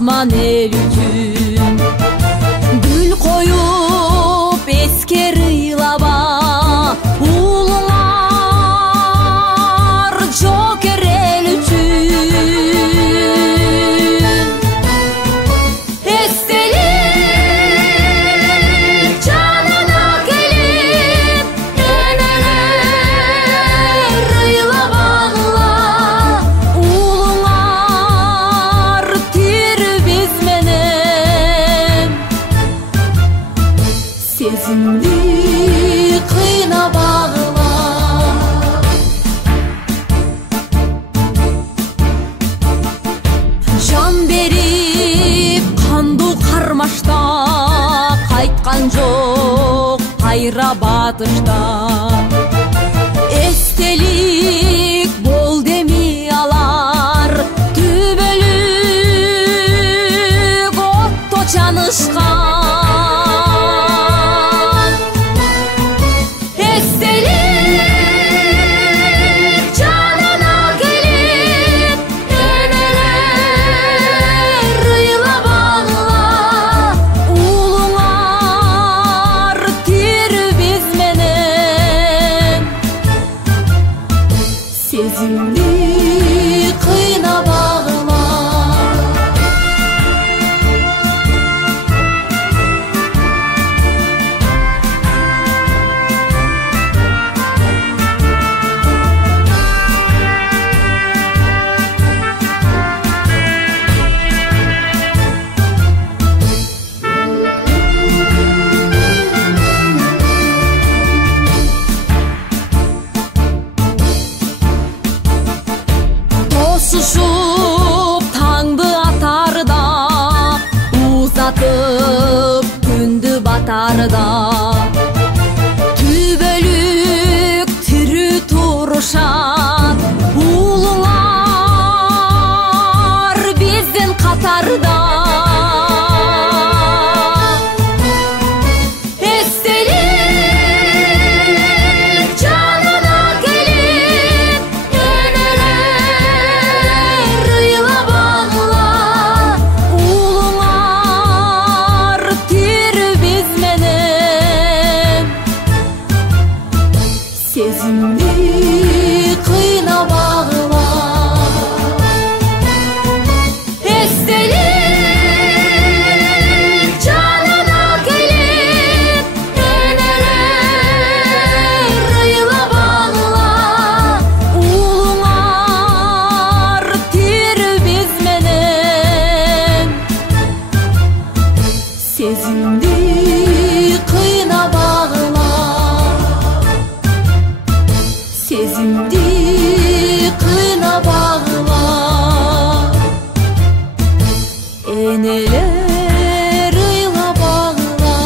Batman el üçün gül koyup esker ыйлаба уулуңар жокер ел üçün эстелик жанына келип энелер ыйлабагыла уулуңар тири биз менен сезимди кыйнабагыла жан берип кандуу кармашта кайткан жок кайра батышта эстелик бол деми алар түбөлүк отто чанышкан эстелик жанына келип энелер ыйлабагыла уулуңар тири биз менен сезимди кыйнабагыла тосушуп таңды атарда узатып күндү батарда түбөлүк тирүү турушат уулуңар биздин катарда эстелик жанына келип энелер ыйлабагыла уулуңар тири биз менен сезимди кыйнабагыла эстелик жанына келип энелер ыйлабагыла уулуңар тири биз менен сезимди кыйнабагыла сезимди кыйнабагыла энелер ыйлабагыла